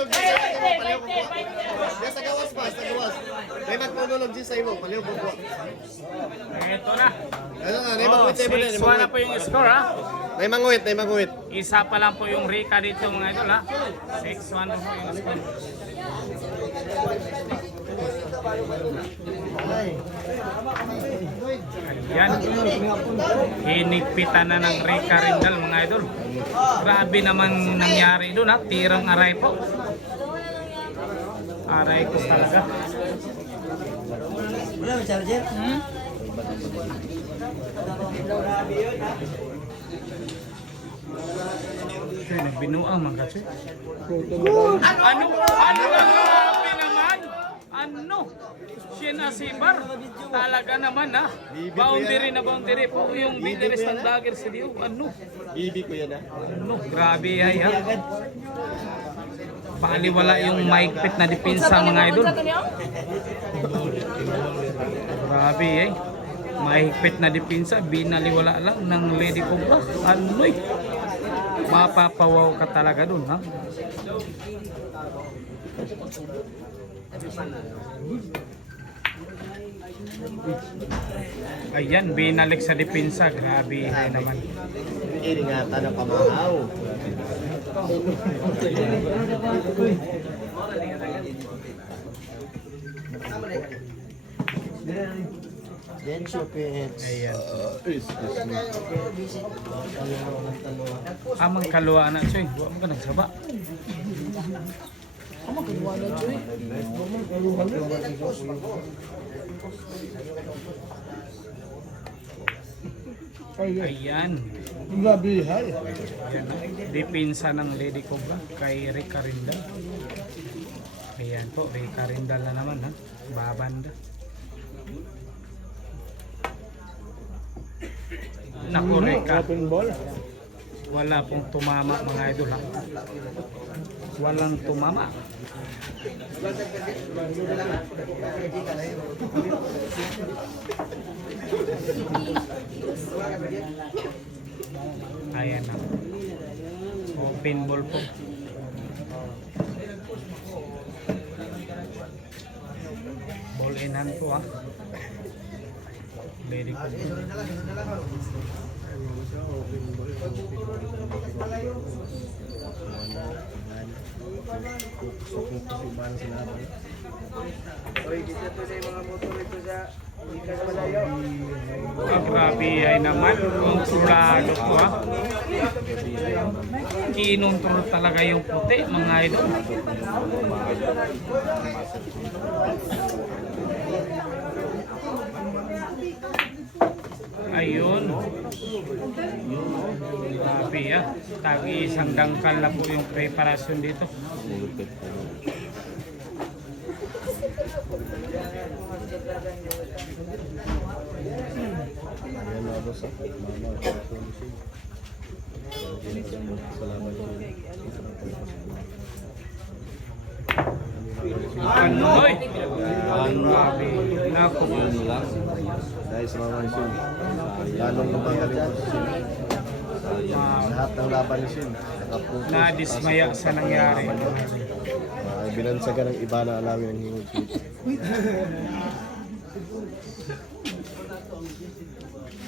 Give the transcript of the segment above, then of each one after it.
magpululog din sa imo, paliw po po. Yes, sa gawas pa, sa gawas. May magpululog din sa imo, paliw po po. Ito na. Ano na, may manguit sa imo na, 6-1 na po yung score ha. may manguit, may manguit. Isa pa lang po yung Rika dito mga idol ha. 6-1 na po yung score. Ayan. Hinigpitan na ng Rika Rindal mga idol. Grabe naman nangyari doon ha. Tirang aray po. Aray ko talaga. Wala mo charger? Kaya nagbinuang mga kasi. Ano? Ano lang grabe naman? Ano? Siya na si Bar. Talaga naman ha. Boundary na boundary po yung bilis ng dagger sa Dio. Ano? Bibi ko yan, ha? Ano? Grabe ay ha. Paaliwala yung maigpit na depensa mga idol. Grabe eh. Mahigpit na depensa, binaliwala lang ng Lady Cobra. Ano'y? Mapapawaw ka talaga dun, ha? Ayan, binalik sa depensa. Grabe naman. Iringatan ang pamahaw. Then chupits. Ayan. Amang kaluwa na, Choy. Huwag mo ka nagsaba. Ayan. Gabihay. Ayan. Depensa ng Lady Cobra kay Rika Rindal. Ayan po, Rika Rindal na naman ha. Babanda. Naku Rika. Wala pong tumama mga idol ha. Walang tumama. Ayan na. Open ball po. Ball in hand po ha. Very good. Grabe ay naman. Kontrolado po ha. Kinontrol talaga yung puti mga idol. Ayun. Grabe ha. Tagi isang dangkal na po yung preparasyon dito. Anoy! Grabe. Naku. Dahil sa mga Shin, lalong lumagaling po si Shin. Lahat ng laban ni Shin, nakaputos. Nadismaya sa nangyari. Binansagan ng iba na alawin ng hingod.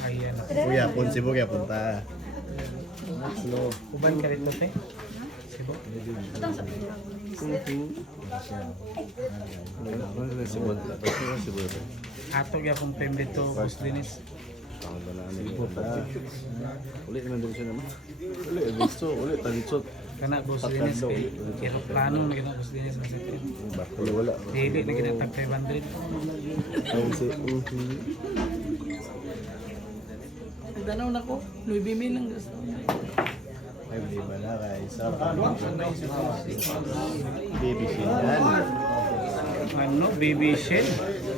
Ayan. Kuya, Cebu kaya punta. Slow. Uban ka rin te? Sibo? Atog ya kung pembe to Boss Dennis. Ulit naman din siya naman. Ulit, gusto. Ulit, talisot. Kana Boss Dennis kay kaya plano na gina Boss Dennis kasi Bakit wala. dili na gina tag 500. Ang si Nagdanaw na ko. Nuibimin lang gusto. Ay, di ba na guys? Baby Shin yan. Ano, baby shell.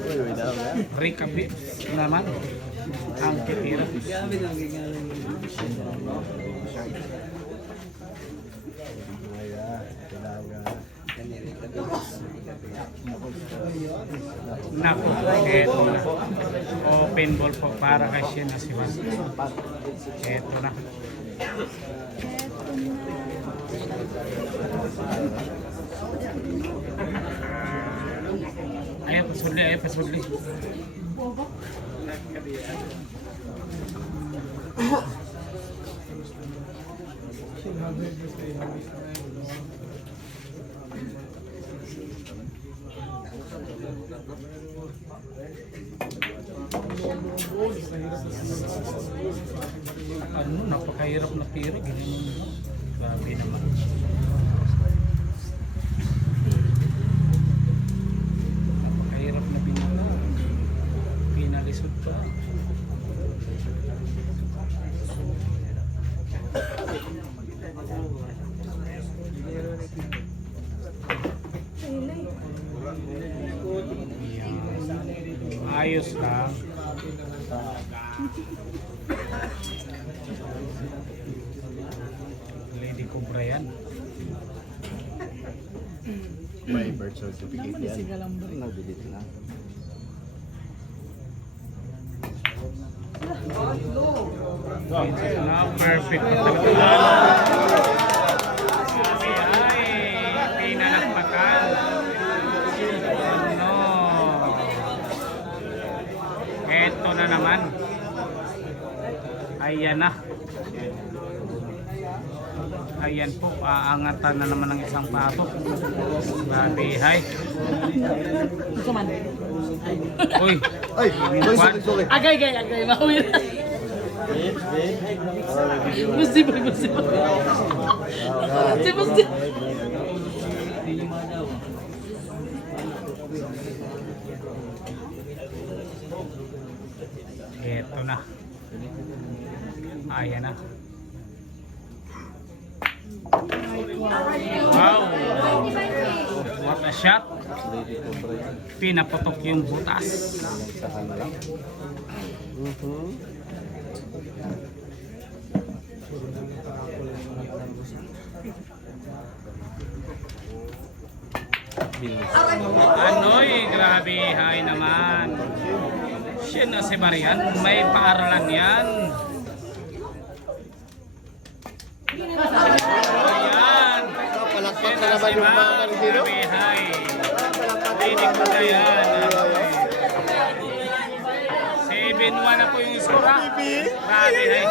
Uy, uy, daw na. Rika Bips naman. Ang kitira. Gamit ang gingalan. Naku, eto na. Open ball po para kay siya na si Juan. Eto na. Ayaw pasudli. Ano, napakahirap na tira, ganyan. Grabe naman. Napakahirap na binala. Pinalisod pa. Ayos lang. Lady Cobra yan. May birth certificate Naman si yan. Galambre. Nag-delete lang. Perfect. Ay, pinalakpakan. Ano? Eto na naman. Ayan na. Ayan po, aangatan na naman ng isang patok. Grabe, hay. Gusto man. Uy, Ay! Sorry. Agay. Mauwi na. Musti. eto na. Ayan na. Wow! What a shot! Lady Cobra yan. Pinaputok yung butas. Saan lang. Anoy, grabe, hay naman. Siya na si Marian, may paaralan yan. Ayan. Palakpak na naman yung mga kanino. Grabe, hay. Tinig ko na yan. 7-1 na po yung score, ha? Grabe, hay.